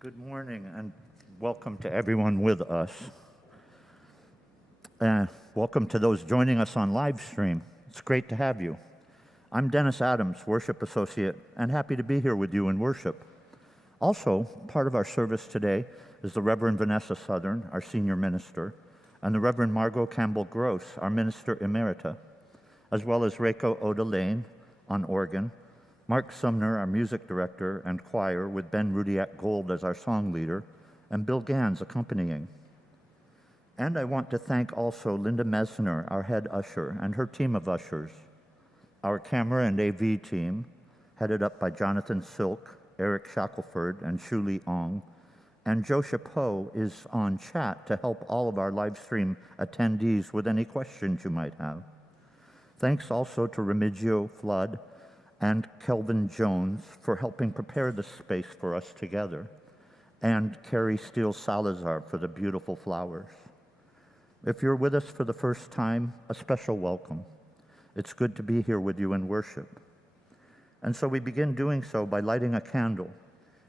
Good morning and welcome to everyone with us. Welcome to those joining us on Livestream. It's great to have you. I'm Dennis Adams, Worship Associate, and happy to be here with you in worship. Also, part of our service today is the Reverend Vanessa Southern, our Senior Minister, and the Reverend Margot Campbell Gross, our Minister Emerita, as well as Reiko Lane on organ, Mark Sumner, our music director and choir, with Ben Rudiak-Gould as our song leader, and Bill Ganz accompanying. And I want to thank also Linda Mesner, our head usher, and her team of ushers, our camera and AV team, headed up by Jonathan Silk, Eric Shackelford, and Shuli Ong, and Joe Chapeau is on chat to help all of our live stream attendees with any questions you might have. Thanks also to Remigio Flood and Kelvin Jones for helping prepare this space for us together, and Carrie Steele Salazar for the beautiful flowers. If you're with us for the first time, a special welcome. It's good to be here with you in worship. And so we begin doing so by lighting a candle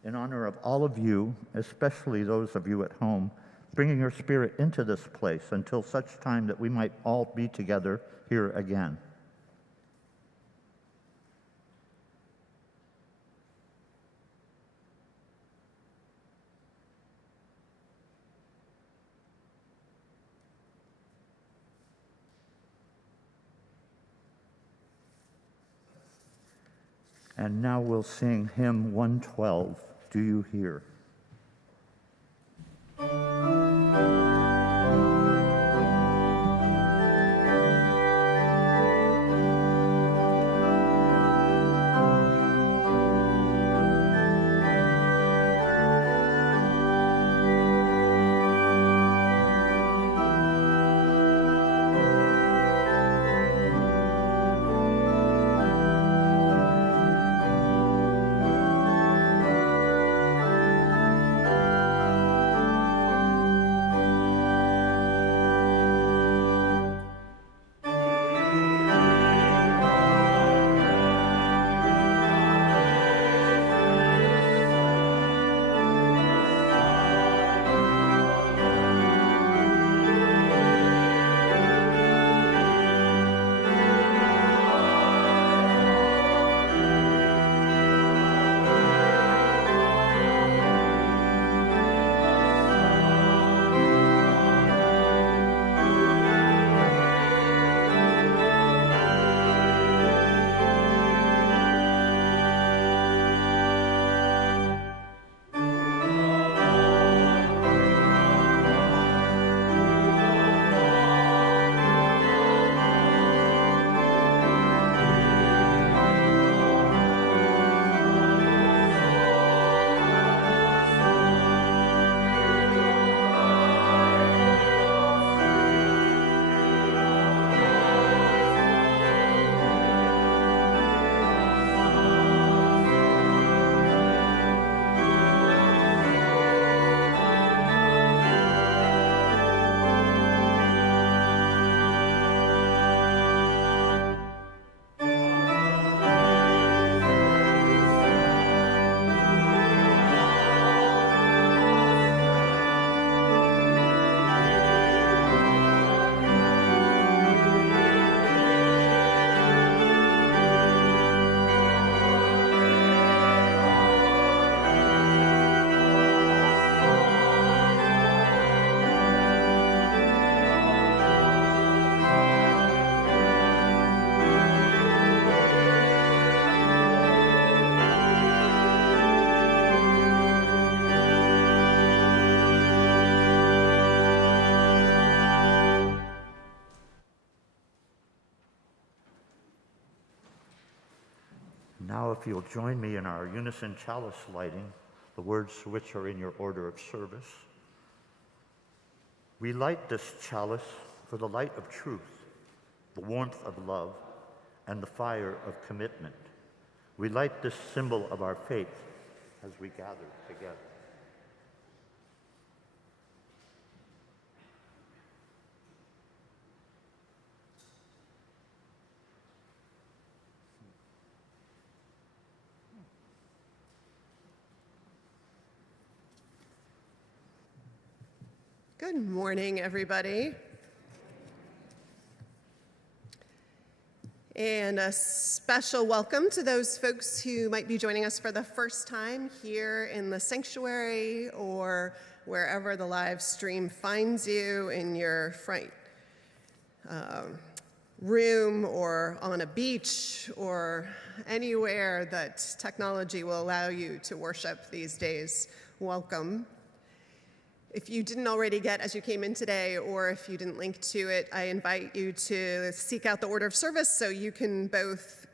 in honor of all of you, especially those of you at home, bringing your spirit into this place until such time that we might all be together here again. And now we'll sing hymn 112, Do You Hear? Now, if you'll join me in our unison chalice lighting, the words to which are in your order of service. We light this chalice for the light of truth, the warmth of love, and the fire of commitment. We light this symbol of our faith as we gather together. Good morning, everybody. And a special welcome to those folks who might be joining us for the first time here in the sanctuary or wherever the live stream finds you, in your front room or on a beach or anywhere that technology will allow you to worship these days. Welcome. If you didn't already get as you came in today, or if you didn't link to it, I invite you to seek out the order of service so you can both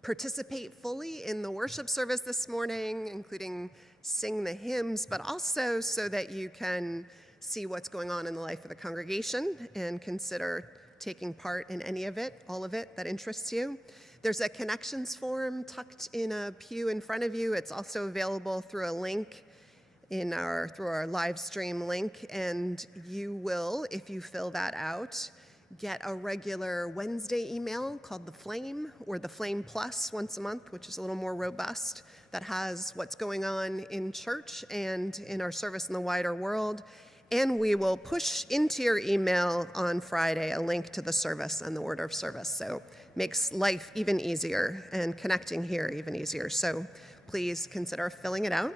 participate fully in the worship service this morning, including sing the hymns, but also so that you can see what's going on in the life of the congregation and consider taking part in any of it, all of it that interests you. There's a connections form tucked in a pew in front of you. It's also available through a link through our live stream link, and you will, if you fill that out, get a regular Wednesday email called The Flame, or The Flame Plus once a month, which is a little more robust, that has what's going on in church and in our service in the wider world. And we will push into your email on Friday a link to the service and the order of service. So makes life even easier and connecting here even easier. So please consider filling it out.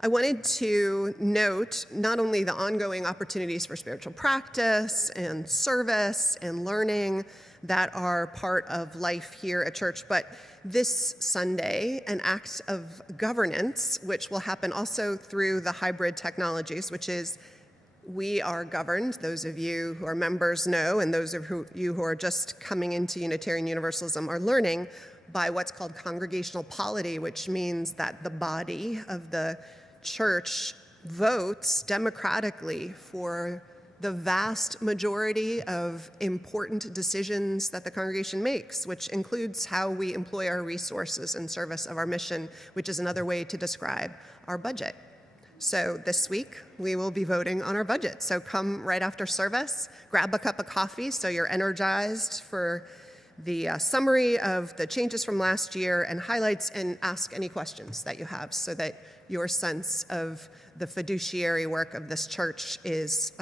I wanted to note not only the ongoing opportunities for spiritual practice and service and learning that are part of life here at church, but this Sunday, an act of governance, which will happen also through the hybrid technologies, which is we are governed, those of you who are members know, and those of you who are just coming into Unitarian Universalism are learning, by what's called congregational polity, which means that the body of the church votes democratically for the vast majority of important decisions that the congregation makes, which includes how we employ our resources in service of our mission, which is another way to describe our budget. So this week, we will be voting on our budget. So come right after service, grab a cup of coffee so you're energized for the summary of the changes from last year and highlights, and ask any questions that you have so that your sense of the fiduciary work of this church is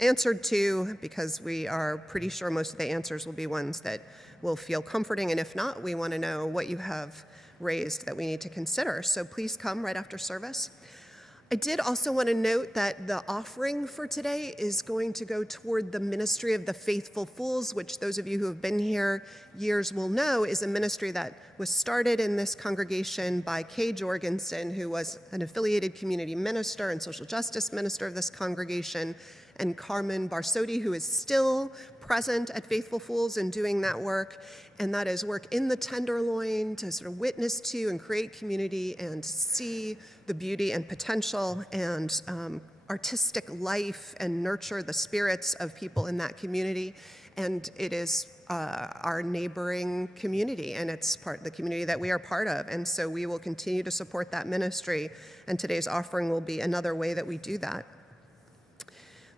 answered to, because we are pretty sure most of the answers will be ones that will feel comforting, and if not, we want to know what you have raised that we need to consider. So please come right after service. I did also want to note that the offering for today is going to go toward the ministry of the Faithful Fools, which those of you who have been here years will know is a ministry that was started in this congregation by Kay Jorgensen, who was an affiliated community minister and social justice minister of this congregation, and Carmen Barsotti, who is still present at Faithful Fools and doing that work. And that is work in the Tenderloin to sort of witness to and create community and see the beauty and potential and artistic life and nurture the spirits of people in that community. And it is our neighboring community, and it's part of the community that we are part of. And so we will continue to support that ministry, and today's offering will be another way that we do that.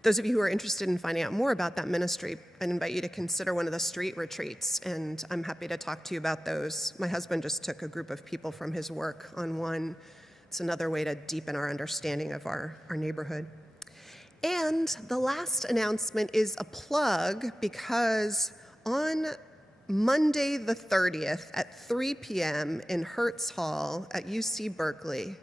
Those of you who are interested in finding out more about that ministry, I invite you to consider one of the street retreats, and I'm happy to talk to you about those. My husband just took a group of people from his work on one. It's another way to deepen our understanding of our neighborhood. And the last announcement is a plug, because on Monday the 30th at 3 p.m. in Hertz Hall at UC Berkeley,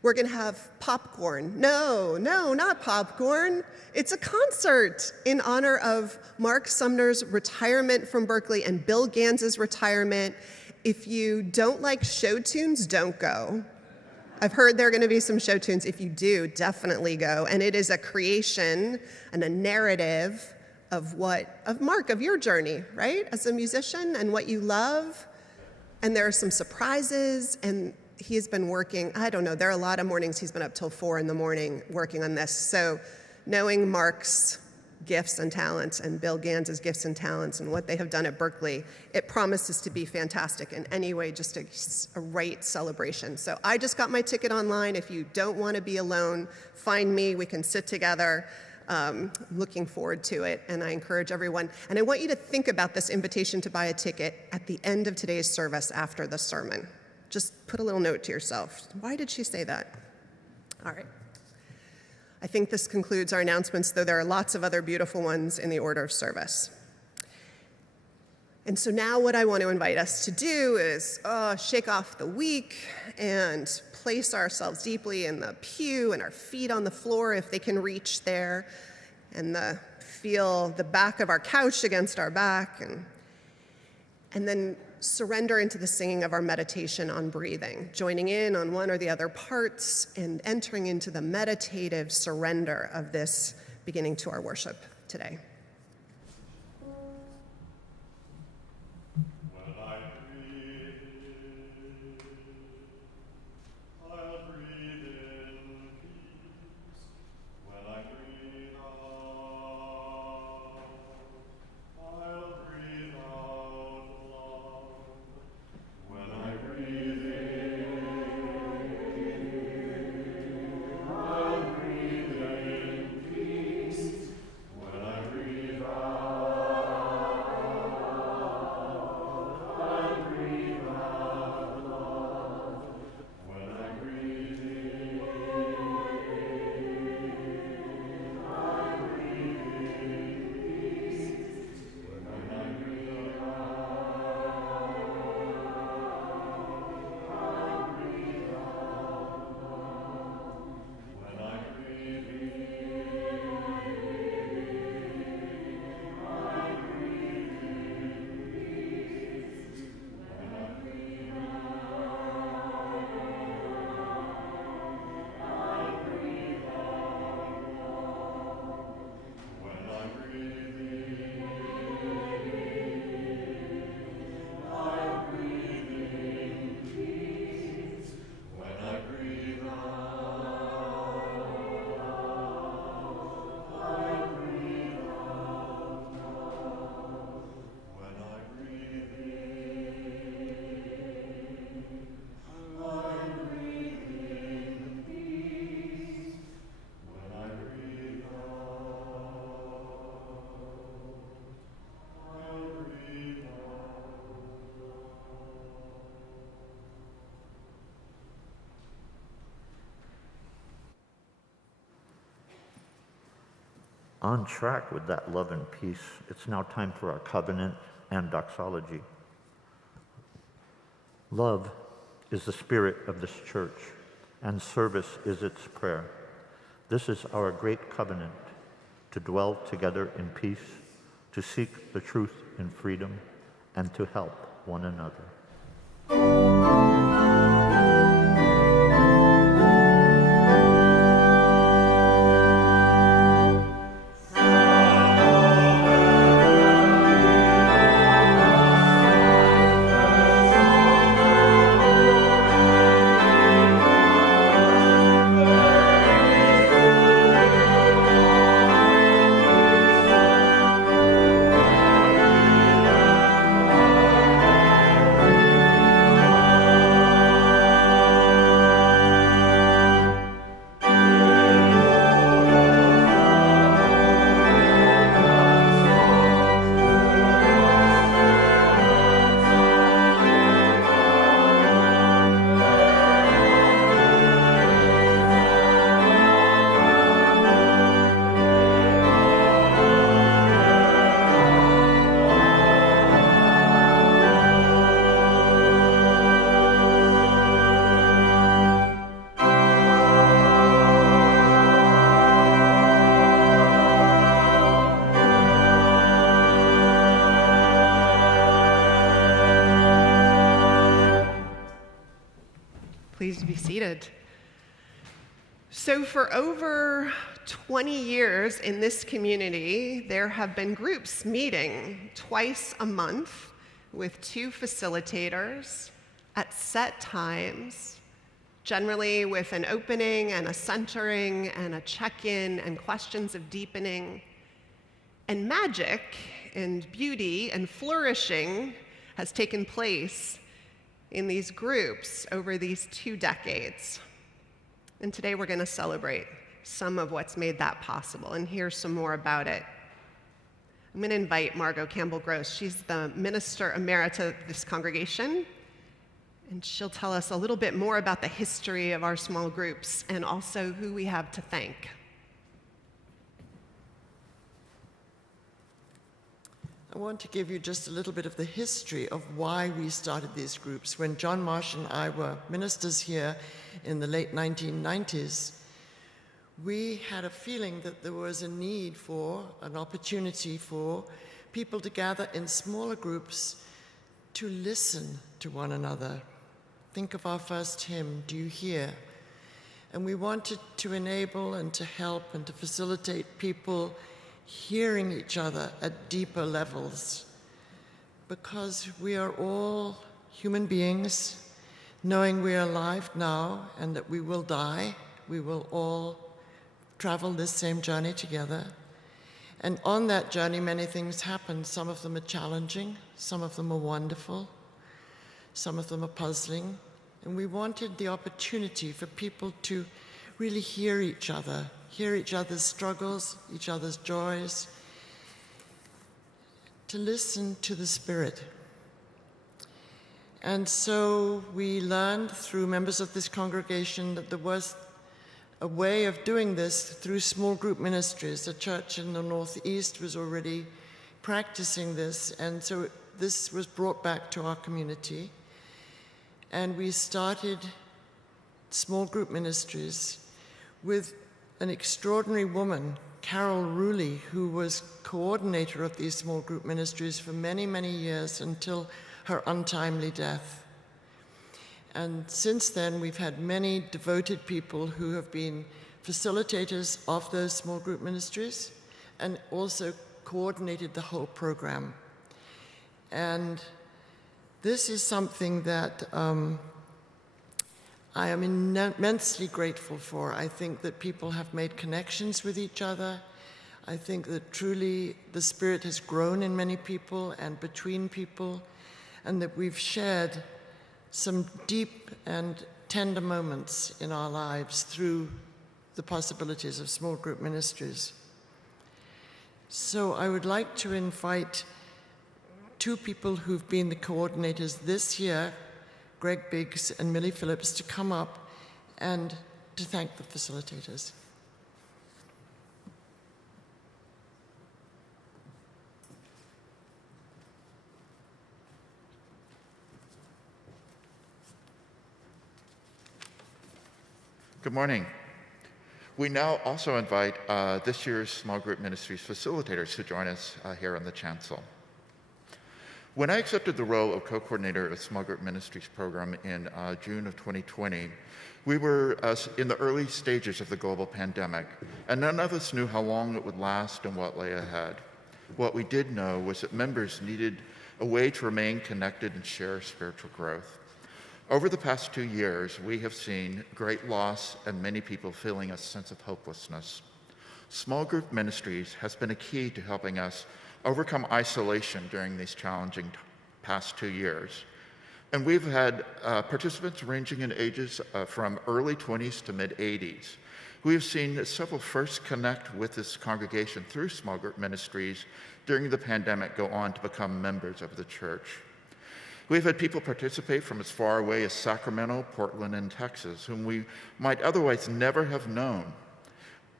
we're going to have popcorn. No, not popcorn. It's a concert in honor of Mark Sumner's retirement from Berkeley and Bill Ganz's retirement. If you don't like show tunes, don't go. I've heard there are going to be some show tunes. If you do, definitely go. And it is a creation and a narrative of Mark, of your journey, right, as a musician and what you love. And there are some surprises, and he's been working, I don't know, there are a lot of mornings he's been up till 4 in the morning working on this. So knowing Mark's gifts and talents and Bill Ganz's gifts and talents and what they have done at Berkeley, it promises to be fantastic. And anyway, just a right celebration. So I just got my ticket online. If you don't want to be alone, find me. We can sit together. Looking forward to it, and I encourage everyone. And I want you to think about this invitation to buy a ticket at the end of today's service after the sermon. Just put a little note to yourself. Why did she say that? All right. I think this concludes our announcements, though there are lots of other beautiful ones in the order of service. And so now what I want to invite us to do is shake off the week and place ourselves deeply in the pew and our feet on the floor if they can reach there, and feel the back of our couch against our back, and then surrender into the singing of our meditation on breathing, joining in on one or the other parts and entering into the meditative surrender of this beginning to our worship today. On track with that love and peace, it's now time for our covenant and doxology. Love is the spirit of this church, and service is its prayer. This is our great covenant, to dwell together in peace, to seek the truth in freedom, and to help one another. Please be seated. So for over 20 years in this community, there have been groups meeting twice a month with 2 facilitators at set times, generally with an opening and a centering and a check-in and questions of deepening. And magic and beauty and flourishing has taken place in these groups over these 2 decades. And today we're going to celebrate some of what's made that possible and hear some more about it. I'm going to invite Margot Campbell. She's the Minister Emerita of this congregation, and she'll tell us a little bit more about the history of our small groups and also who we have to thank. I want to give you just a little bit of the history of why we started these groups. When John Marsh and I were ministers here in the late 1990s, we had a feeling that there was a need for an opportunity for people to gather in smaller groups to listen to one another. Think of our first hymn, Do You Hear? And we wanted to enable and to help and to facilitate people hearing each other at deeper levels, because we are all human beings, knowing we are alive now and that we will die. We will all travel this same journey together. And on that journey, many things happen. Some of them are challenging, some of them are wonderful, some of them are puzzling. And we wanted the opportunity for people to really hear each other's struggles, each other's joys, to listen to the Spirit. And so we learned through members of this congregation that there was a way of doing this through small group ministries. The church in the Northeast was already practicing this, and so this was brought back to our community. And we started small group ministries with an extraordinary woman, Carol Ruley, who was coordinator of these small group ministries for many, many years until her untimely death. And since then, we've had many devoted people who have been facilitators of those small group ministries and also coordinated the whole program. And this is something that I am immensely grateful for. I think that people have made connections with each other. I think that truly the Spirit has grown in many people and between people, and that we've shared some deep and tender moments in our lives through the possibilities of small group ministries. So I would like to invite two people who've been the coordinators this year, Gregg and Millie Phillips, to come up and to thank the facilitators. Good morning. We now also invite this year's Small Group Ministries facilitators to join us here in the chancel. When I accepted the role of co-coordinator of the Small Group Ministries program in June of 2020, we were in the early stages of the global pandemic, and none of us knew how long it would last and what lay ahead. What we did know was that members needed a way to remain connected and share spiritual growth. Over the past 2 years, we have seen great loss and many people feeling a sense of hopelessness. Small group ministries has been a key to helping us overcome isolation during these challenging past 2 years. And we've had participants ranging in ages from early 20s to mid 80s. We have seen several first connect with this congregation through small group ministries during the pandemic go on to become members of the church. We've had people participate from as far away as Sacramento, Portland, and Texas, whom we might otherwise never have known.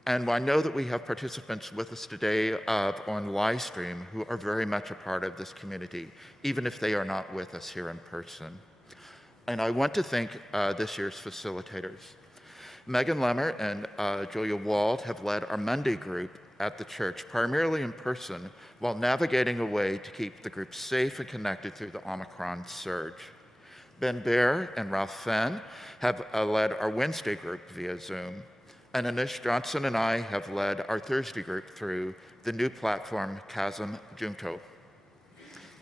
And I know that we have participants with us today on Livestream who are very much a part of this community, even if they are not with us here in person. And I want to thank this year's facilitators. Megan Lemmer and Julia Wald have led our Monday group at the church, primarily in person, while navigating a way to keep the group safe and connected through the Omicron surge. Ben Baer and Ralph Fenn have led our Wednesday group via Zoom. And Anish Johnson and I have led our Thursday group through the new platform, Chasm Junto.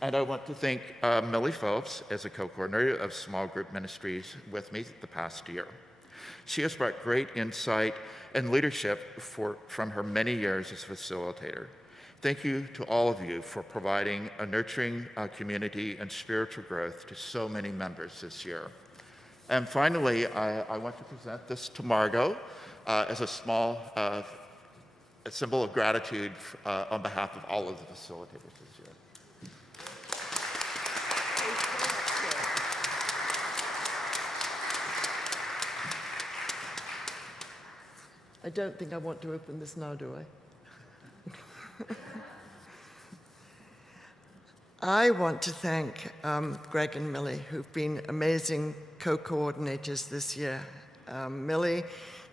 And I want to thank Millie Phillips as a co-coordinator of small group ministries with me the past year. She has brought great insight and leadership from her many years as facilitator. Thank you to all of you for providing a nurturing community and spiritual growth to so many members this year. And finally, I want to present this to Margot as a small a symbol of gratitude on behalf of all of the facilitators this year. I don't think I want to open this now, do I? I want to thank Gregg and Millie, who've been amazing co-coordinators this year. Millie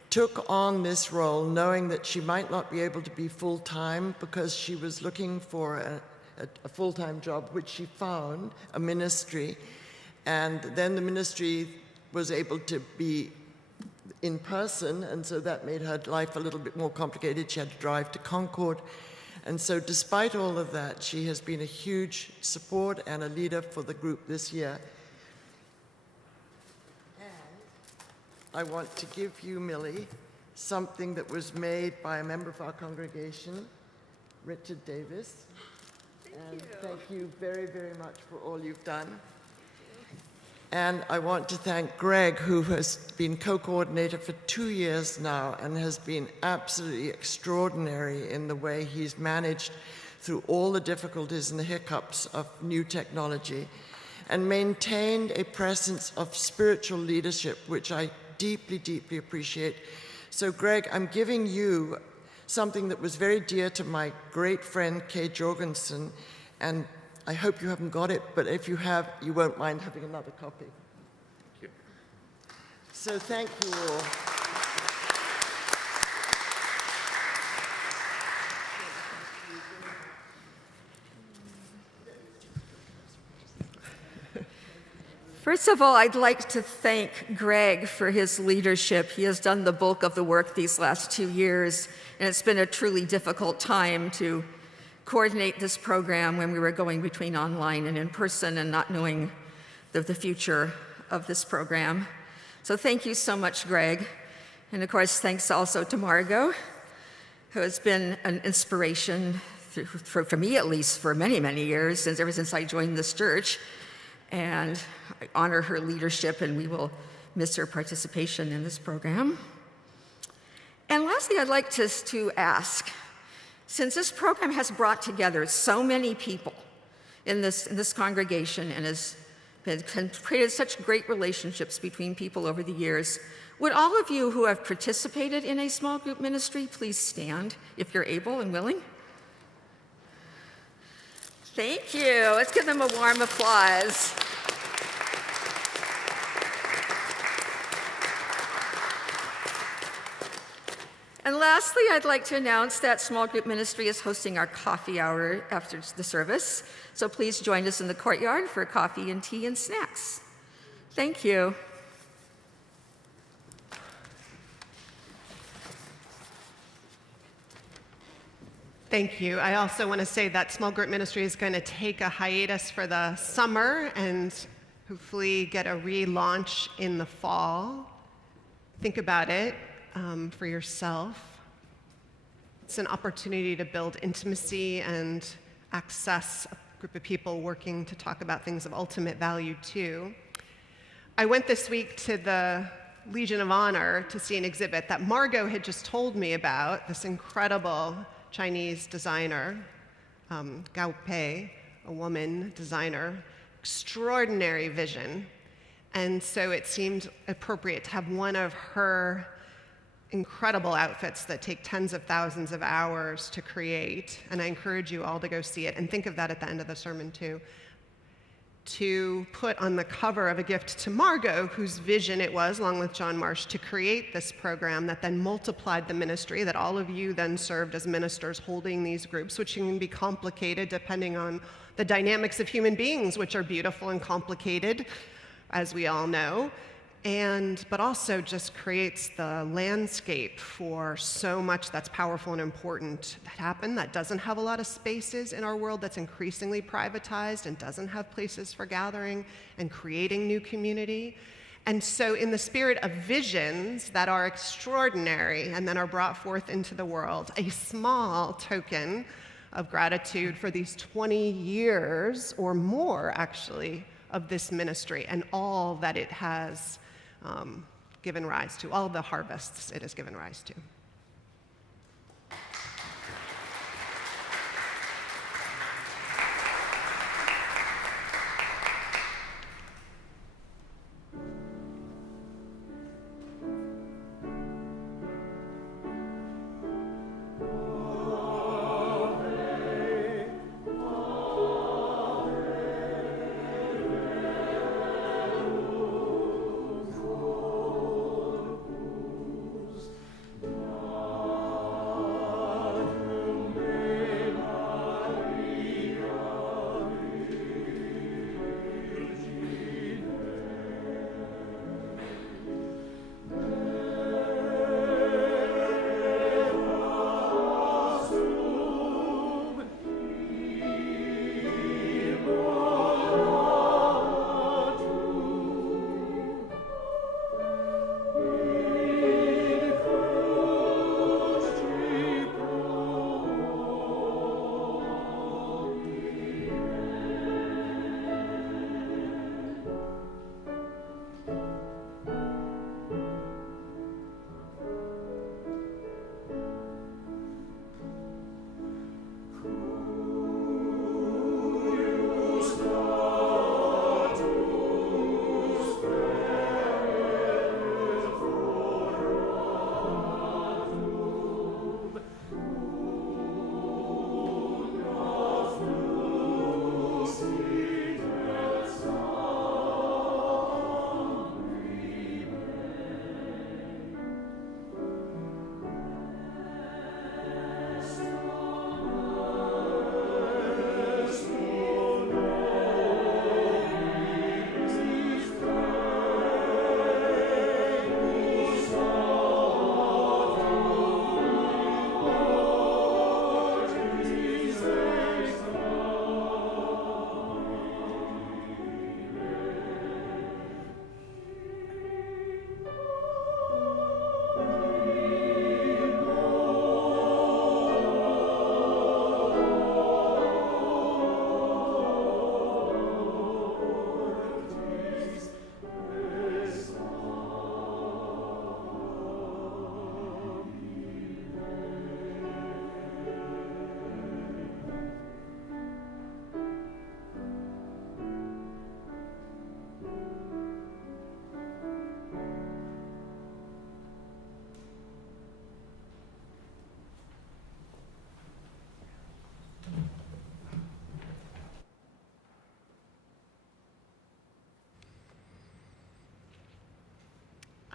took on this role knowing that she might not be able to be full-time because she was looking for a full-time job, which she found, a ministry. And then the ministry was able to be in person, and so that made her life a little bit more complicated. She had to drive to Concord. And so despite all of that, she has been a huge support and a leader for the group this year. I want to give you, Millie, something that was made by a member of our congregation, Richard Davis. Thank you very, very much for all you've done. And I want to thank Gregg, who has been co-coordinator for 2 years now and has been absolutely extraordinary in the way he's managed through all the difficulties and the hiccups of new technology and maintained a presence of spiritual leadership, which I deeply, deeply appreciate. So Gregg, I'm giving you something that was very dear to my great friend, Kay Jorgensen, and I hope you haven't got it, but if you have, you won't mind having another copy. Thank you. So thank you all. First of all, I'd like to thank Gregg for his leadership. He has done the bulk of the work these last 2 years, and it's been a truly difficult time to coordinate this program when we were going between online and in person and not knowing the future of this program. So thank you so much, Gregg. And of course, thanks also to Margot, who has been an inspiration, for me at least, for many, many years, ever since I joined this church. And I honor her leadership, and we will miss her participation in this program. And lastly, I'd like to ask, since this program has brought together so many people in this congregation and has created such great relationships between people over the years, would all of you who have participated in a small group ministry please stand if you're able and willing? Thank you. Let's give them a warm applause. And lastly, I'd like to announce that Small Group Ministry is hosting our coffee hour after the service. So please join us in the courtyard for coffee and tea and snacks. Thank you. Thank you. I also want to say that Small Group Ministry is going to take a hiatus for the summer and hopefully get a relaunch in the fall. Think about it for yourself. It's an opportunity to build intimacy and access a group of people working to talk about things of ultimate value too. I went this week to the Legion of Honor to see an exhibit that Margot had just told me about, this incredible Chinese designer, Gao Pei, a woman designer, extraordinary vision. And so it seemed appropriate to have one of her incredible outfits that take tens of thousands of hours to create. And I encourage you all to go see it and think of that at the end of the sermon too. To put on the cover of a gift to Margot, whose vision it was, along with John Marsh, to create this program that then multiplied the ministry, that all of you then served as ministers holding these groups, which can be complicated depending on the dynamics of human beings, which are beautiful and complicated, as we all know, but also just creates the landscape for so much that's powerful and important that happen, that doesn't have a lot of spaces in our world, that's increasingly privatized and doesn't have places for gathering and creating new community. And so in the spirit of visions that are extraordinary and then are brought forth into the world, a small token of gratitude for these 20 years or more, actually, of this ministry and all that it has given rise to, all the harvests it has given rise to.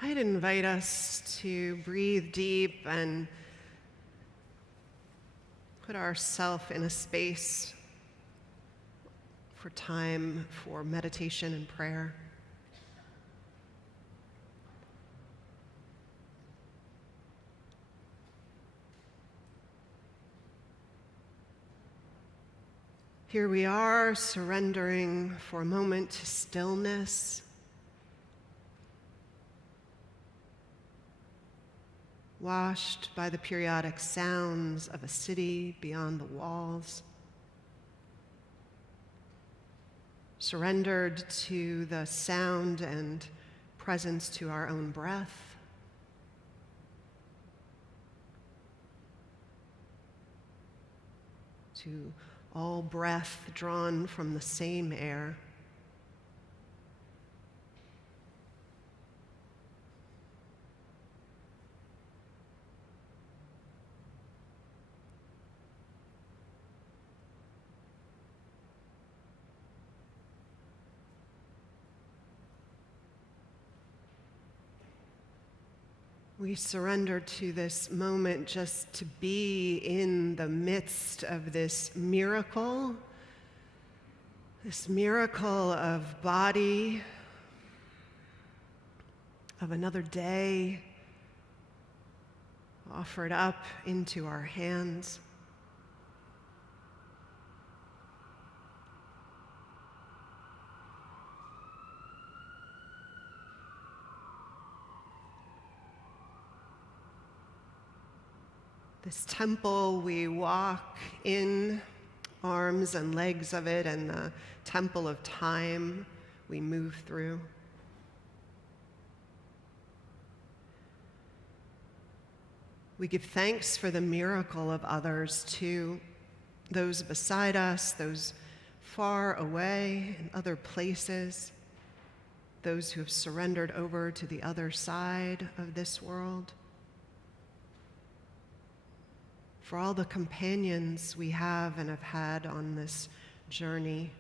I'd invite us to breathe deep and put ourselves in a space for time for meditation and prayer. Here we are, surrendering for a moment to stillness. Washed by the periodic sounds of a city beyond the walls. Surrendered to the sound and presence to our own breath. To all breath drawn from the same air. We surrender to this moment just to be in the midst of this miracle of body, of another day offered up into our hands. This temple we walk in, arms and legs of it, and the temple of time we move through. We give thanks for the miracle of others too, those beside us, those far away in other places, those who have surrendered over to the other side of this world. For all the companions we have and have had on this journey.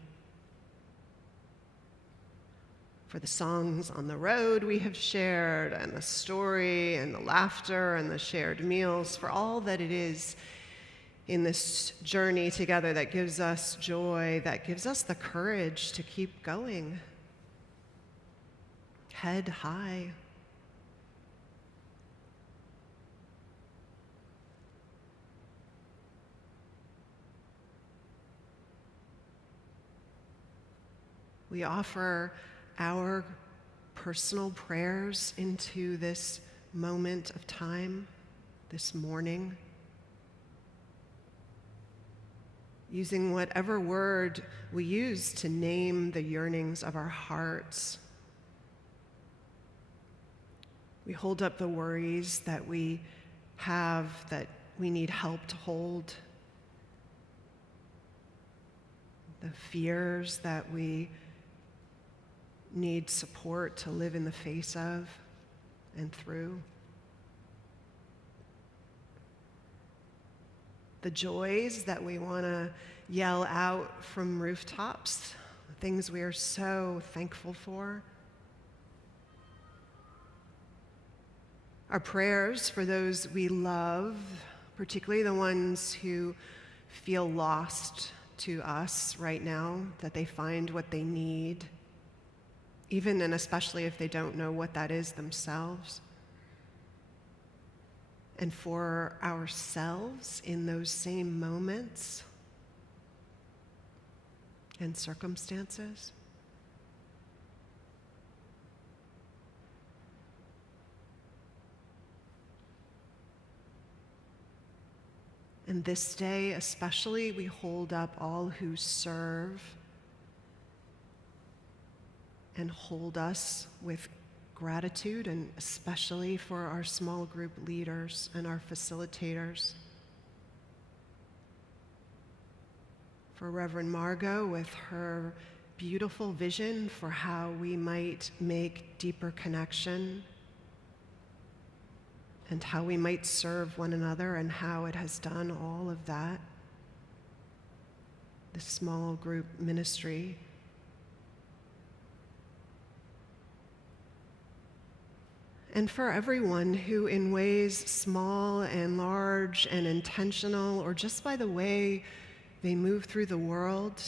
For the songs on the road we have shared, and the story, and the laughter, and the shared meals, for all that it is in this journey together that gives us joy, that gives us the courage to keep going. Head high. We offer our personal prayers into this moment of time, this morning, using whatever word we use to name the yearnings of our hearts. We hold up the worries that we have that we need help to hold, the fears that we need support to live in the face of and through. The joys that we want to yell out from rooftops, the things we are so thankful for. Our prayers for those we love, particularly the ones who feel lost to us right now, that they find what they need, even and especially if they don't know what that is themselves. And for ourselves in those same moments and circumstances. And this day especially, we hold up all who serve and hold us with gratitude, and especially for our small group leaders and our facilitators. For Reverend Margot with her beautiful vision for how we might make deeper connection and how we might serve one another, and how it has done all of that. This small group ministry. and for everyone who, in ways small and large and intentional, or just by the way they move through the world,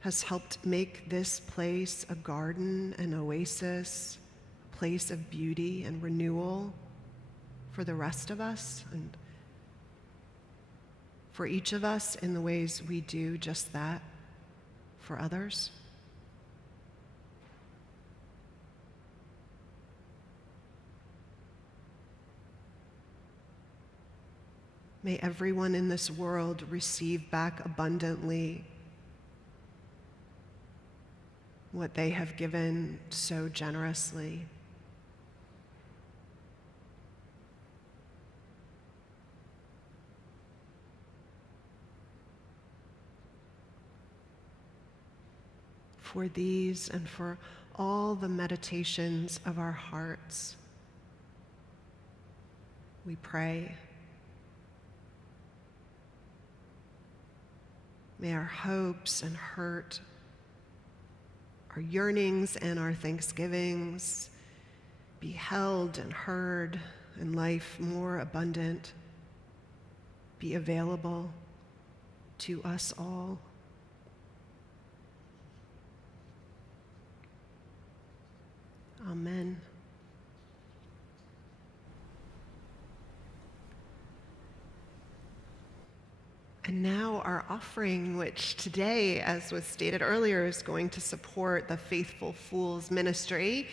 has helped make this place a garden, an oasis, a place of beauty and renewal for the rest of us, and for each of us in the ways we do just that for others. May everyone in this world receive back abundantly what they have given so generously. For these and for all the meditations of our hearts, we pray. May our hopes and hurt, our yearnings and our thanksgivings be held and heard, and life more abundant be available to us all. Amen. And now our offering, which today, as was stated earlier, is going to support the Faithful Fools Ministry.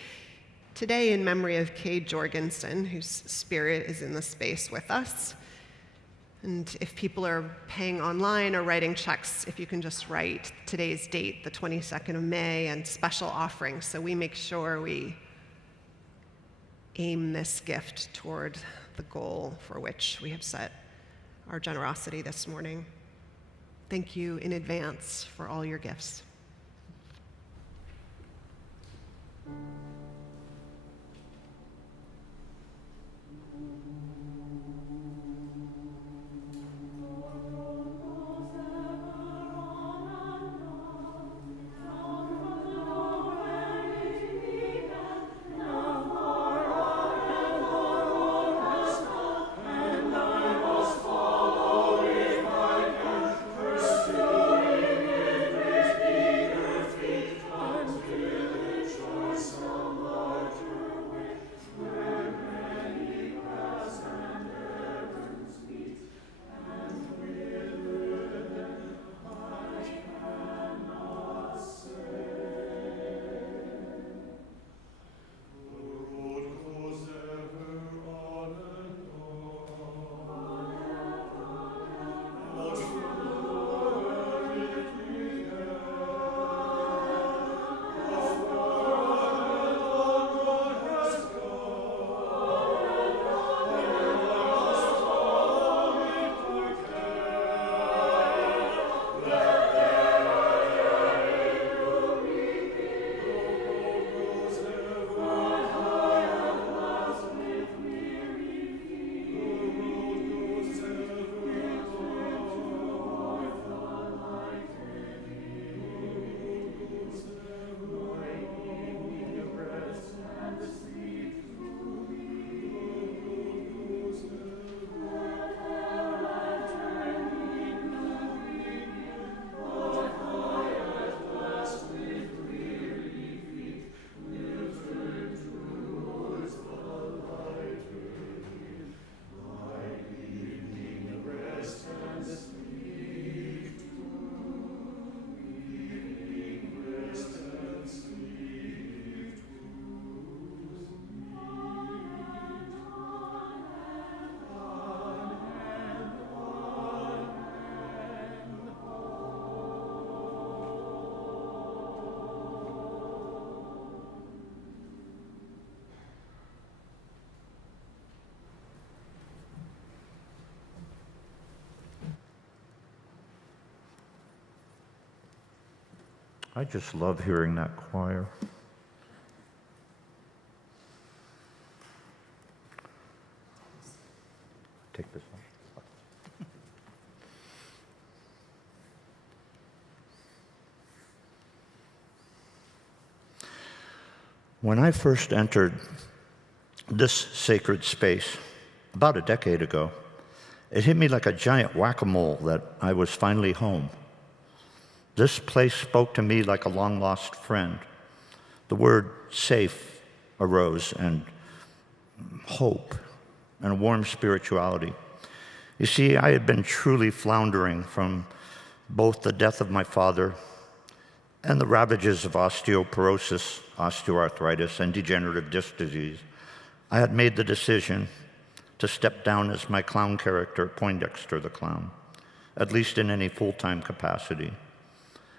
Today in memory of Kay Jorgensen, whose spirit is in the space with us. And if people are paying online or writing checks, if you can just write today's date, the 22nd of May, and special offerings, so we make sure we aim this gift toward the goal for which we have set our generosity this morning. Thank you in advance for all your gifts. I just love hearing that choir. Take this one. When I first entered This sacred space, about a decade ago, it hit me like a giant whack-a-mole that I was finally home. This place spoke to me like a long-lost friend. The word safe arose, and hope, and a warm spirituality. You see, I had been truly floundering from both the death of my father and the ravages of osteoporosis, osteoarthritis, and degenerative disc disease. I had made the decision to step down as my clown character, Poindexter the Clown, at least in any full-time capacity.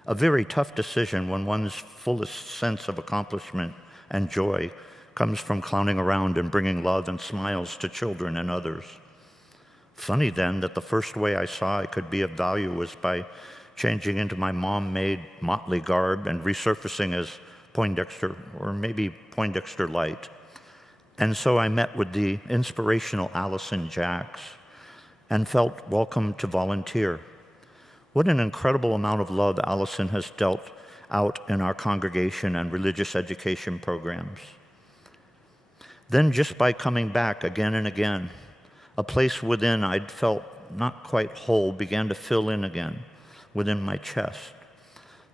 A very tough decision when one's fullest sense of accomplishment and joy comes from clowning around and bringing love and smiles to children and others. Funny then that the first way I saw I could be of value was by changing into my mom-made motley garb and resurfacing as Poindexter, or maybe Poindexter Light. And so I met with the inspirational Allison Jacks and felt welcome to volunteer. What an incredible amount of love Allison has dealt out in our congregation and religious education programs. Then just by coming back again and again, a place within I'd felt not quite whole began to fill in again within my chest.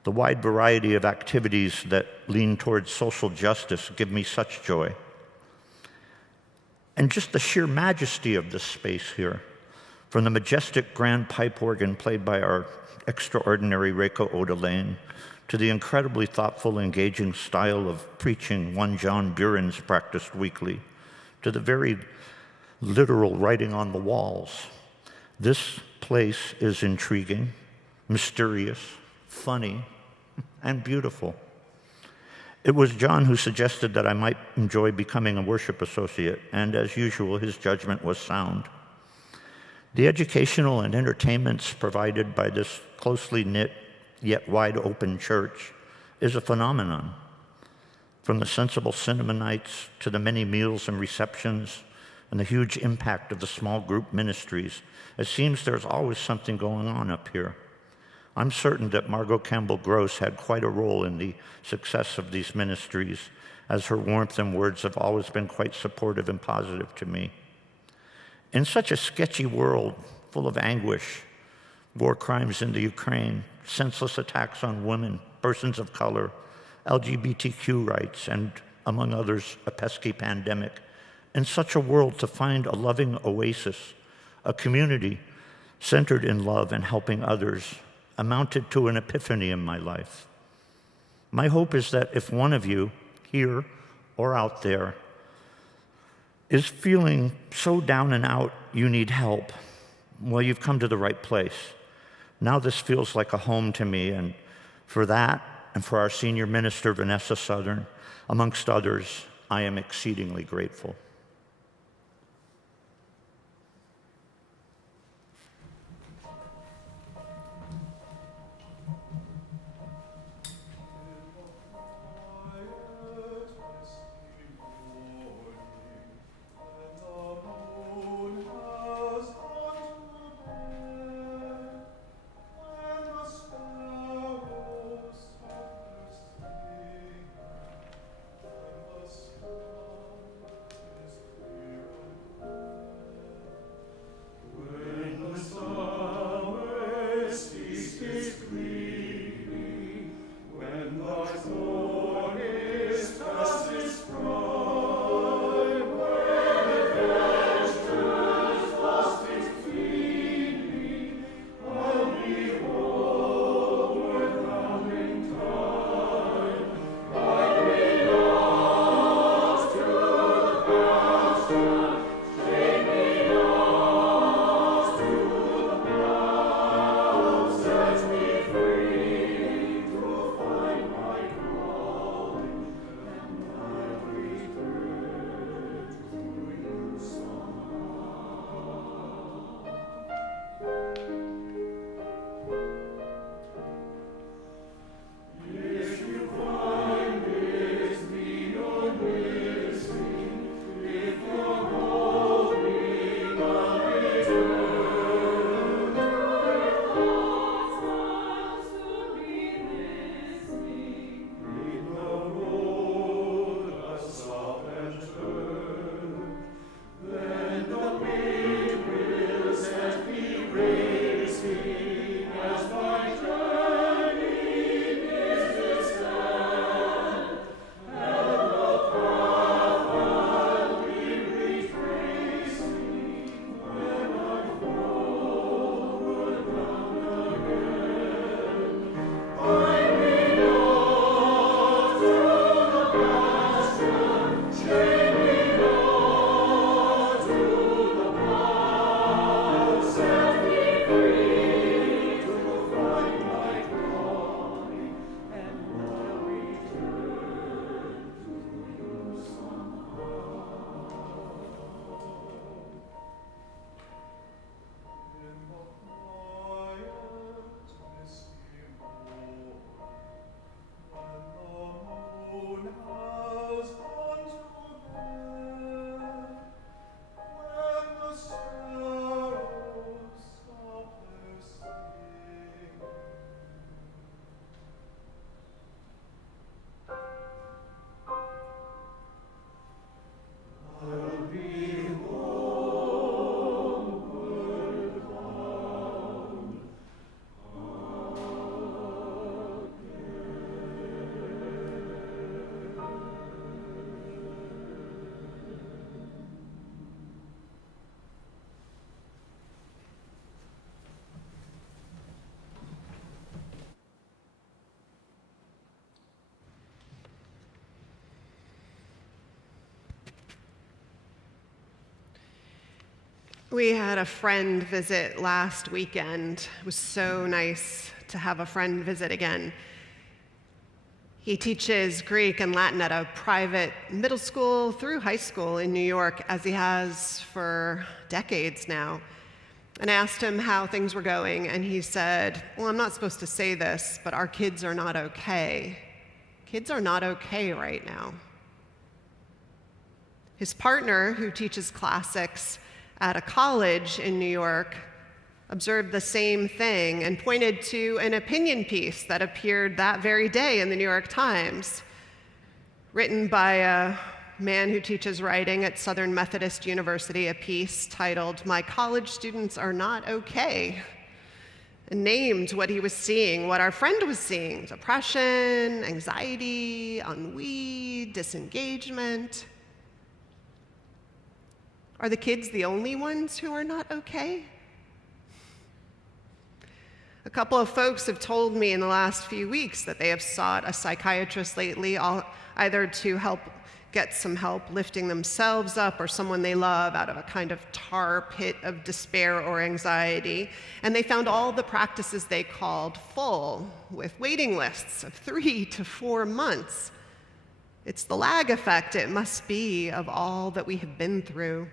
The wide variety of activities that lean towards social justice give me such joy. And just the sheer majesty of this space here, from the majestic grand pipe organ played by our extraordinary Reiko Odelaine, to the incredibly thoughtful, engaging style of preaching one John Buren's practiced weekly, to the very literal writing on the walls. This place is intriguing, mysterious, funny, and beautiful. It was John who suggested that I might enjoy becoming a worship associate, and as usual, his judgment was sound. The educational and entertainments provided by this closely knit yet wide open church is a phenomenon. From the sensible cinema nights to the many meals and receptions and the huge impact of the small group ministries, it seems there's always something going on up here. I'm certain that Margot Campbell Gross had quite a role in the success of these ministries, as her warmth and words have always been quite supportive and positive to me. In such a sketchy world full of anguish, war crimes in the Ukraine, senseless attacks on women, persons of color, LGBTQ rights, and, among others, a pesky pandemic, in such a world to find a loving oasis, a community centered in love and helping others, amounted to an epiphany in my life. My hope is that if one of you, here or out there, is feeling so down and out you need help, well, you've come to the right place. Now this feels like a home to me, and for that, and for our senior minister, Vanessa Southern, amongst others, I am exceedingly grateful. We had a friend visit last weekend. It was so nice to have a friend visit again. He teaches Greek and Latin at a private middle school through high school in New York, as he has for decades now. And I asked him how things were going, and he said, well, I'm not supposed to say this, but our kids are not okay. Kids are not okay right now. His partner, who teaches classics at a college in New York, observed the same thing and pointed to an opinion piece that appeared that very day in the New York Times, written by a man who teaches writing at Southern Methodist University, a piece titled, "My College Students Are Not Okay," and named what he was seeing, what our friend was seeing: depression, anxiety, ennui, disengagement. Are the kids the only ones who are not okay? A couple of folks have told me in the last few weeks that they have sought a psychiatrist lately, either to help get some help lifting themselves up or someone they love out of a kind of tar pit of despair or anxiety. And they found all the practices they called full, with waiting lists of 3 to 4 months. It's the lag effect, it must be, of all that we have been through.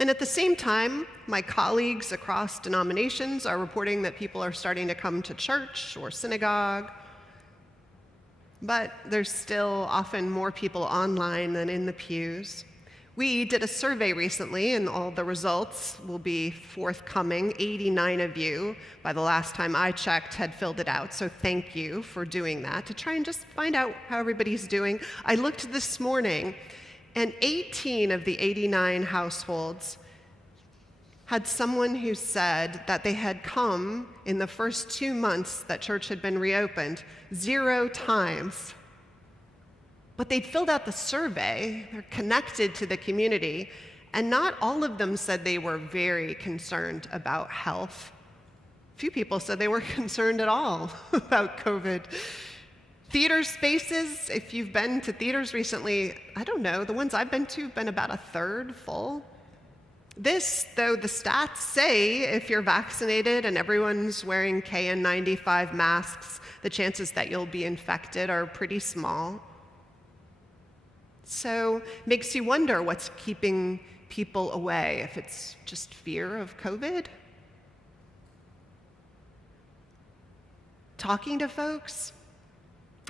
And at the same time, my colleagues across denominations are reporting that people are starting to come to church or synagogue. But there's still often more people online than in the pews. We did a survey recently, and all the results will be forthcoming. 89 of you, by the last time I checked, had filled it out, so thank you for doing that, to try and just find out how everybody's doing. I looked this morning, and 18 of the 89 households had someone who said that they had come in the first 2 months that church had been reopened 0 times. But they'd filled out the survey, they're connected to the community, and not all of them said they were very concerned about health. Few people said they weren't concerned at all about COVID. Theater spaces, if you've been to theaters recently, I don't know, the ones I've been to have been about 1/3 full. This, though the stats say if you're vaccinated and everyone's wearing KN95 masks, the chances that you'll be infected are pretty small. So makes you wonder what's keeping people away, if it's just fear of COVID. Talking to folks,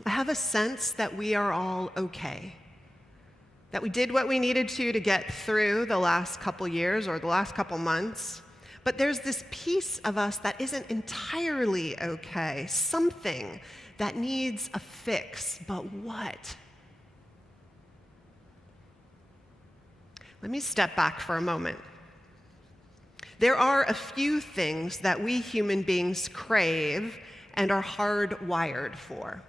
I have a sense that we are all okay, that we did what we needed to get through the last couple years or the last couple months, but there's this piece of us that isn't entirely okay, something that needs a fix, but what? Let me step back for a moment. There are a few things that we human beings crave and are hardwired for.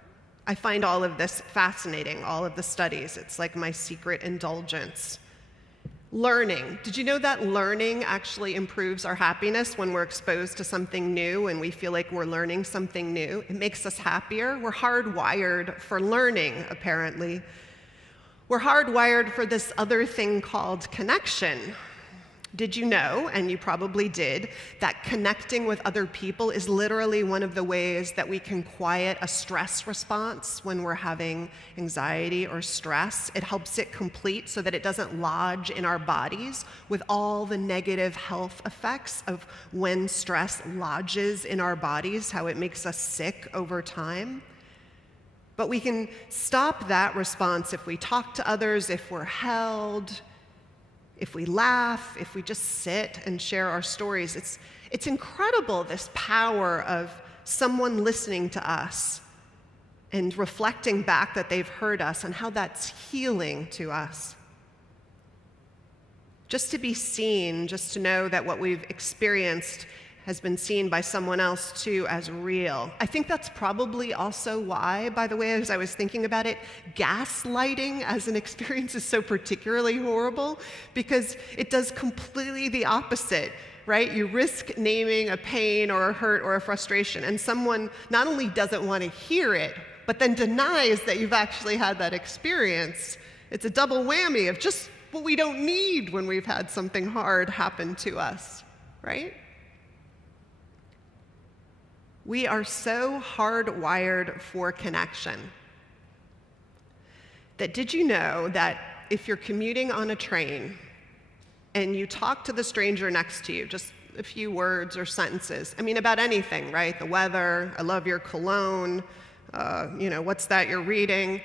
I find all of this fascinating, all of the studies. It's like my secret indulgence. Learning. Did you know that learning actually improves our happiness when we're exposed to something new and we feel like we're learning something new? It makes us happier. We're hardwired for learning, apparently. We're hardwired for this other thing called connection. Did you know, and you probably did, that connecting with other people is literally one of the ways that we can quiet a stress response when we're having anxiety or stress? It helps it complete so that it doesn't lodge in our bodies with all the negative health effects of when stress lodges in our bodies, how it makes us sick over time. But we can stop that response if we talk to others, if we're held, if we laugh, if we just sit and share our stories. It's incredible, this power of someone listening to us and reflecting back that they've heard us and how that's healing to us. Just to be seen, just to know that what we've experienced has been seen by someone else too as real. I think that's probably also why, by the way, as I was thinking about it, gaslighting as an experience is so particularly horrible, because it does completely the opposite, right? You risk naming a pain or a hurt or a frustration, and someone not only doesn't want to hear it, but then denies that you've actually had that experience. It's a double whammy of just what we don't need when we've had something hard happen to us, right? We are so hardwired for connection that did you know that if you're commuting on a train and you talk to the stranger next to you, just a few words or sentences, I mean, about anything, right? The weather, I love your cologne, what's that you're reading,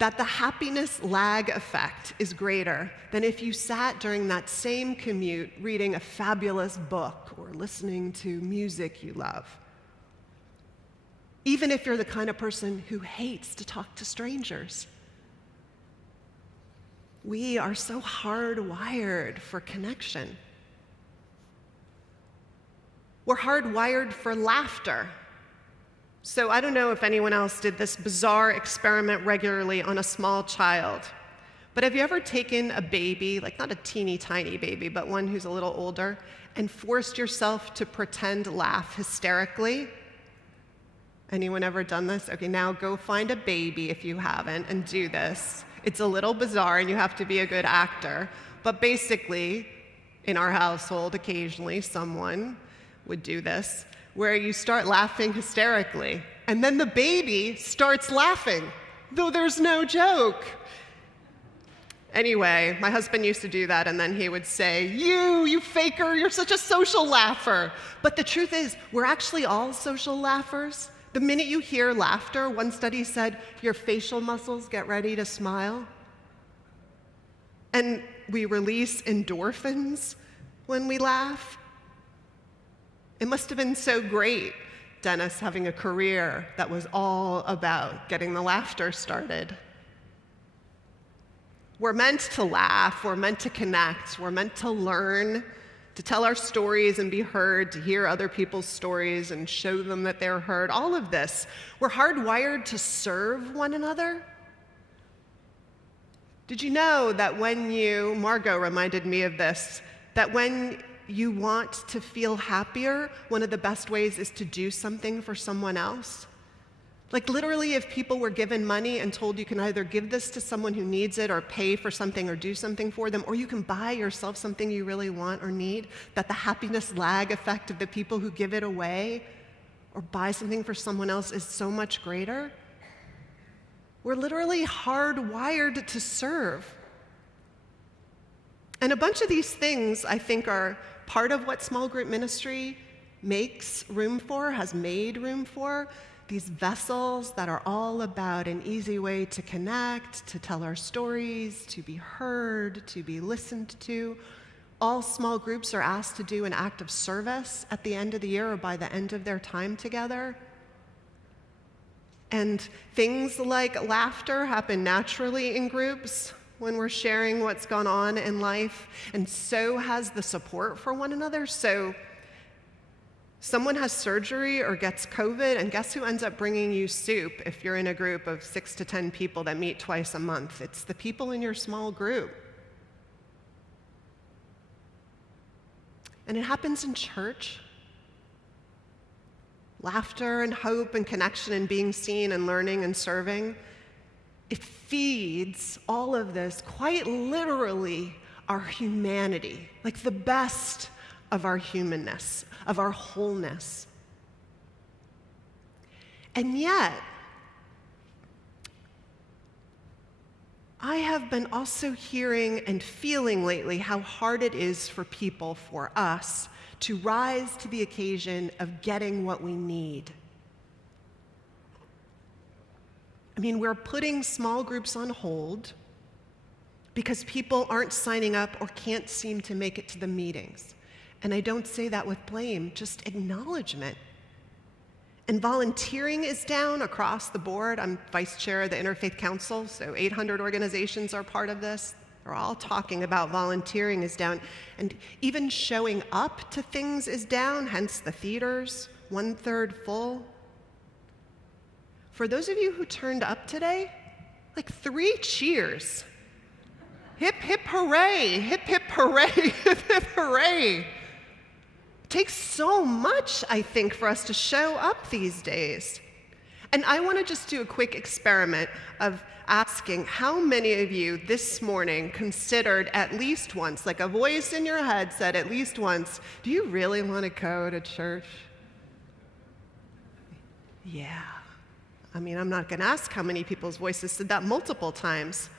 that the happiness lag effect is greater than if you sat during that same commute reading a fabulous book or listening to music you love. Even if you're the kind of person who hates to talk to strangers. We are so hardwired for connection. We're hardwired for laughter. So I don't know if anyone else did this bizarre experiment regularly on a small child, but have you ever taken a baby, like not a teeny tiny baby, but one who's a little older, and forced yourself to pretend laugh hysterically? Anyone ever done this? Okay, now go find a baby if you haven't and do this. It's a little bizarre and you have to be a good actor, but basically, in our household, occasionally someone would do this, where you start laughing hysterically, and then the baby starts laughing, though there's no joke. Anyway, my husband used to do that, and then he would say, you faker, you're such a social laugher. But the truth is, we're actually all social laughers. The minute you hear laughter, one study said your facial muscles get ready to smile. And we release endorphins when we laugh. It must have been so great, Dennis, having a career that was all about getting the laughter started. We're meant to laugh, we're meant to connect, we're meant to learn, to tell our stories and be heard, to hear other people's stories and show them that they're heard, all of this. We're hardwired to serve one another. Did you know that Margot reminded me of this, that when you want to feel happier, one of the best ways is to do something for someone else? Like literally, if people were given money and told you can either give this to someone who needs it or pay for something or do something for them, or you can buy yourself something you really want or need, that the happiness lag effect of the people who give it away or buy something for someone else is so much greater. We're literally hardwired to serve. And a bunch of these things, I think, are part of what small group ministry makes room for, has made room for. These vessels that are all about an easy way to connect, to tell our stories, to be heard, to be listened to. All small groups are asked to do an act of service at the end of the year or by the end of their time together. And things like laughter happen naturally in groups when we're sharing what's gone on in life, and so has the support for one another. So someone has surgery or gets COVID, and guess who ends up bringing you soup if you're in a group of 6 to 10 people that meet twice a month? It's the people in your small group. And it happens in church. Laughter and hope and connection and being seen and learning and serving. It feeds all of this, quite literally, our humanity, like the best of our humanness, of our wholeness. And yet, I have been also hearing and feeling lately how hard it is for people, for us, to rise to the occasion of getting what we need. I mean, we're putting small groups on hold because people aren't signing up or can't seem to make it to the meetings. And I don't say that with blame, just acknowledgement. And volunteering is down across the board. I'm vice chair of the Interfaith Council, so 800 organizations are part of this. They're all talking about volunteering is down. And even showing up to things is down, hence the theaters, 1/3 full. For those of you who turned up today, like 3 cheers. Hip, hip, hooray, hip, hip, hooray, hip, hip, hooray. It takes so much, I think, for us to show up these days. And I want to just do a quick experiment of asking how many of you this morning considered at least once, like a voice in your head said at least once, do you really want to go to church? Yeah. I mean, I'm not going to ask how many people's voices said that multiple times.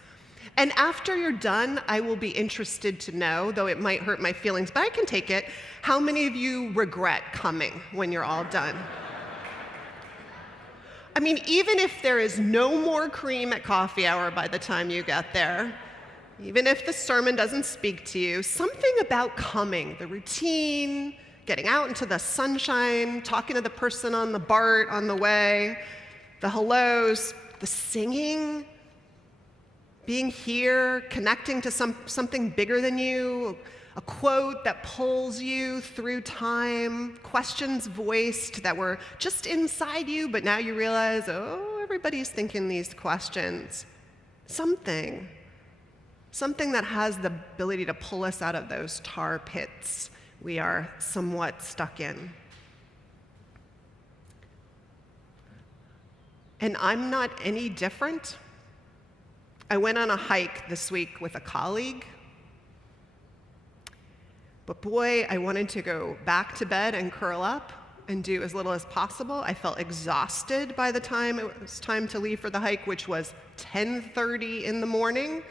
And after you're done, I will be interested to know, though it might hurt my feelings, but I can take it, how many of you regret coming when you're all done? I mean, even if there is no more cream at coffee hour by the time you get there, even if the sermon doesn't speak to you, something about coming, the routine, getting out into the sunshine, talking to the person on the BART on the way, the hellos, the singing, being here, connecting to something bigger than you, a quote that pulls you through time, questions voiced that were just inside you, but now you realize, oh, everybody's thinking these questions. Something that has the ability to pull us out of those tar pits we are somewhat stuck in. And I'm not any different. I went on a hike this week with a colleague, but boy, I wanted to go back to bed and curl up and do as little as possible. I felt exhausted by the time it was time to leave for the hike, which was 10:30 in the morning.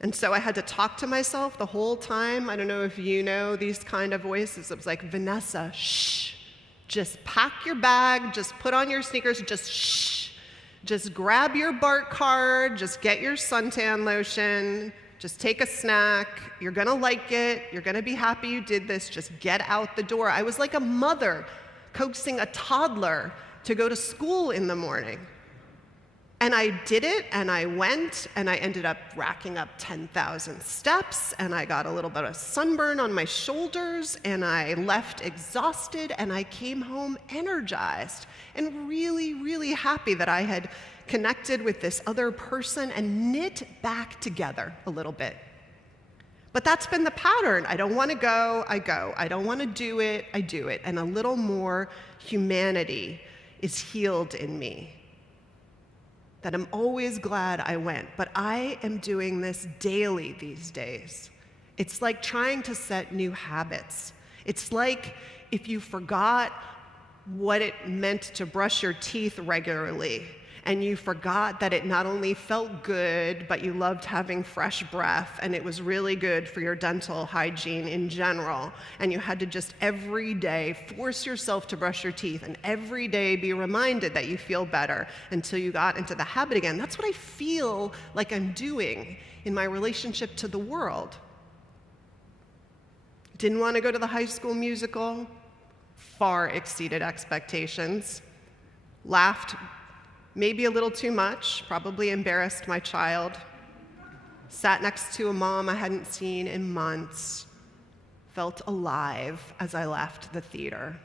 And so I had to talk to myself the whole time. I don't know if you know these kind of voices. It was like, Vanessa, shh, just pack your bag, just put on your sneakers, just shh. Just grab your BART card, just get your suntan lotion, just take a snack. You're gonna like it. You're gonna be happy you did this. Just get out the door. I was like a mother coaxing a toddler to go to school in the morning. And I did it, and I went, and I ended up racking up 10,000 steps, and I got a little bit of sunburn on my shoulders, and I left exhausted, and I came home energized and really, really happy that I had connected with this other person and knit back together a little bit. But that's been the pattern. I don't want to go, I go. I don't want to do it, I do it. And a little more humanity is healed in me. That I'm always glad I went, but I am doing this daily these days. It's like trying to set new habits. It's like if you forgot what it meant to brush your teeth regularly, and you forgot that it not only felt good, but you loved having fresh breath, and it was really good for your dental hygiene in general, and you had to just every day force yourself to brush your teeth, and every day be reminded that you feel better until you got into the habit again. That's what I feel like I'm doing in my relationship to the world. Didn't want to go to the high school musical, far exceeded expectations. Laughed maybe a little too much, probably embarrassed my child. Sat next to a mom I hadn't seen in months. Felt alive as I left the theater.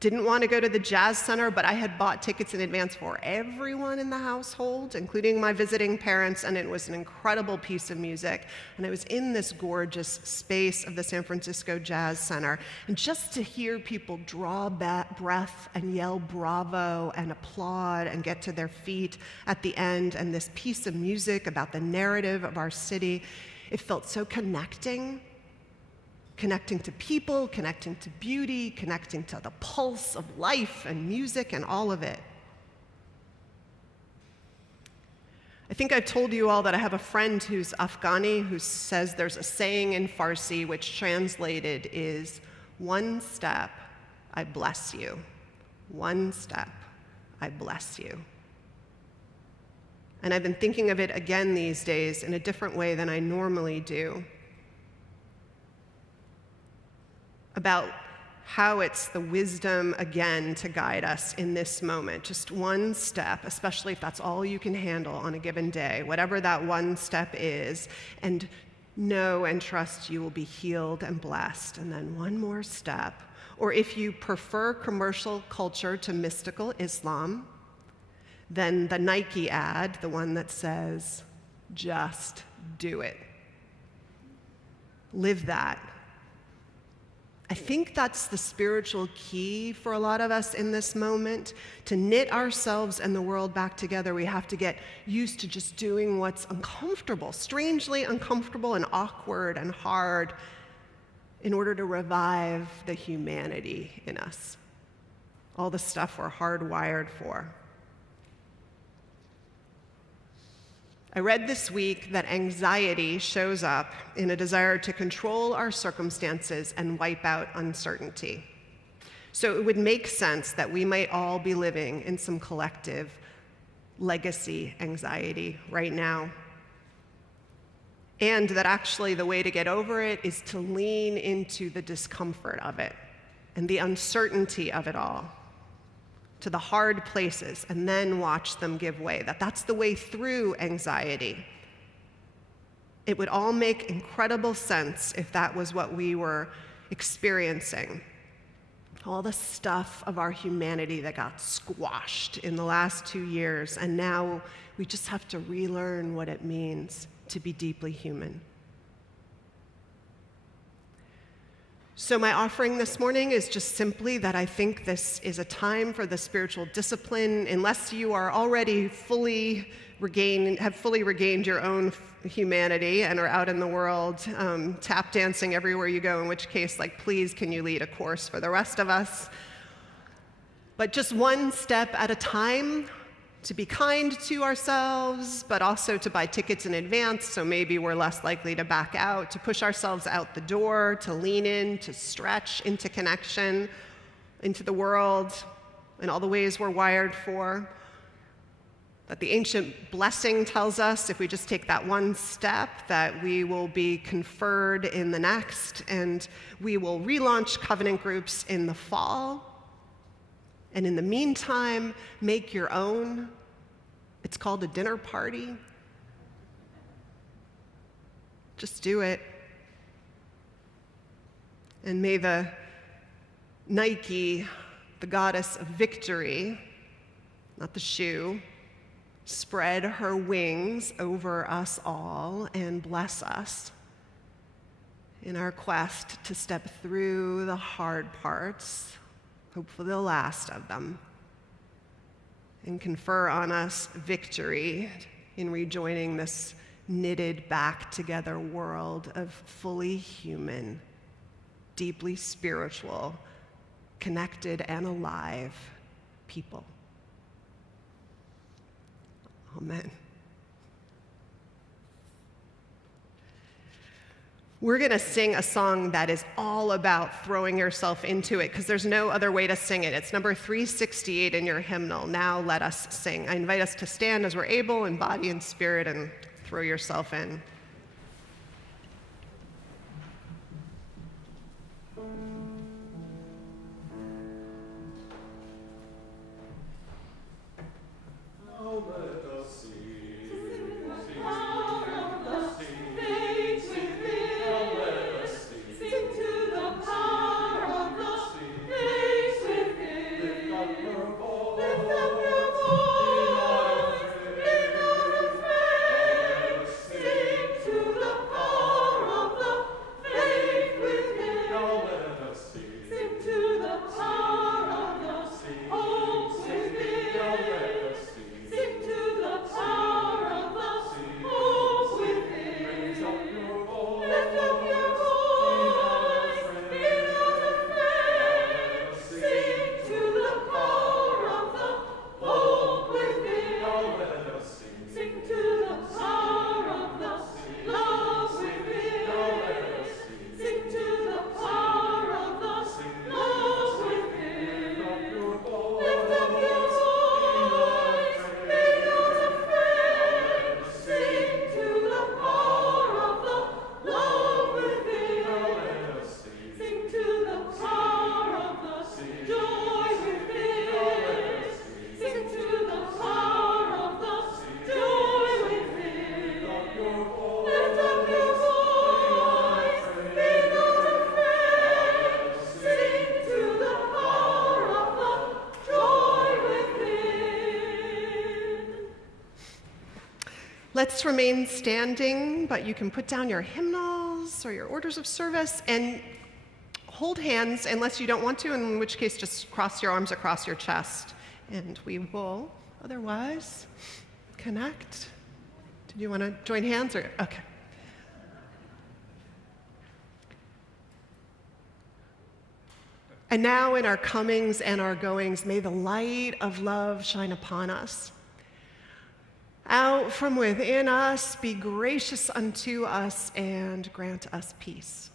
Didn't want to go to the Jazz Center, but I had bought tickets in advance for everyone in the household, including my visiting parents, and it was an incredible piece of music. And I was in this gorgeous space of the San Francisco Jazz Center, and just to hear people draw breath and yell bravo and applaud and get to their feet at the end, and this piece of music about the narrative of our city, it felt so connecting. Connecting to people, connecting to beauty, connecting to the pulse of life and music and all of it. I think I've told you all that I have a friend who's Afghani who says there's a saying in Farsi which translated is, "One step, I bless you. One step, I bless you." And I've been thinking of it again these days in a different way than I normally do. About how it's the wisdom, again, to guide us in this moment. Just one step, especially if that's all you can handle on a given day, whatever that one step is, and know and trust you will be healed and blessed. And then one more step. Or if you prefer commercial culture to mystical Islam, then the Nike ad, the one that says, "Just do it." Live that. I think that's the spiritual key for a lot of us in this moment. To knit ourselves and the world back together, we have to get used to just doing what's uncomfortable, strangely uncomfortable and awkward and hard, in order to revive the humanity in us, all the stuff we're hardwired for. I read this week that anxiety shows up in a desire to control our circumstances and wipe out uncertainty. So it would make sense that we might all be living in some collective legacy anxiety right now. And that actually the way to get over it is to lean into the discomfort of it and the uncertainty of it all, to the hard places, and then watch them give way. That's the way through anxiety. It would all make incredible sense if that was what we were experiencing. All the stuff of our humanity that got squashed in the last 2 years, and now we just have to relearn what it means to be deeply human. So my offering this morning is just simply that I think this is a time for the spiritual discipline, unless you are already have fully regained your own humanity and are out in the world tap dancing everywhere you go, in which case, please, can you lead a course for the rest of us? But just one step at a time, to be kind to ourselves, but also to buy tickets in advance, so maybe we're less likely to back out, to push ourselves out the door, to lean in, to stretch into connection, into the world, and all the ways we're wired for. That the ancient blessing tells us if we just take that one step, that we will be conferred in the next, and we will relaunch covenant groups in the fall. And in the meantime, make your own. It's called a dinner party. Just do it. And may the Nike, the goddess of victory, not the shoe, spread her wings over us all and bless us in our quest to step through the hard parts, hopefully the last of them, and confer on us victory in rejoining this knitted back together world of fully human, deeply spiritual, connected and alive people. Amen. We're going to sing a song that is all about throwing yourself into it, because there's no other way to sing it. It's number 368 in your hymnal, Now Let Us Sing. I invite us to stand as we're able in body and spirit and throw yourself in. Let's remain standing, but you can put down your hymnals or your orders of service and hold hands unless you don't want to, in which case just cross your arms across your chest. And we will otherwise connect. Did you want to join hands or? Okay. And now in our comings and our goings, may the light of love shine upon us. Out from within us, be gracious unto us and grant us peace.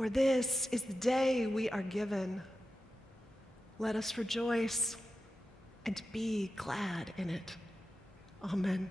For this is the day we are given. Let us rejoice and be glad in it. Amen.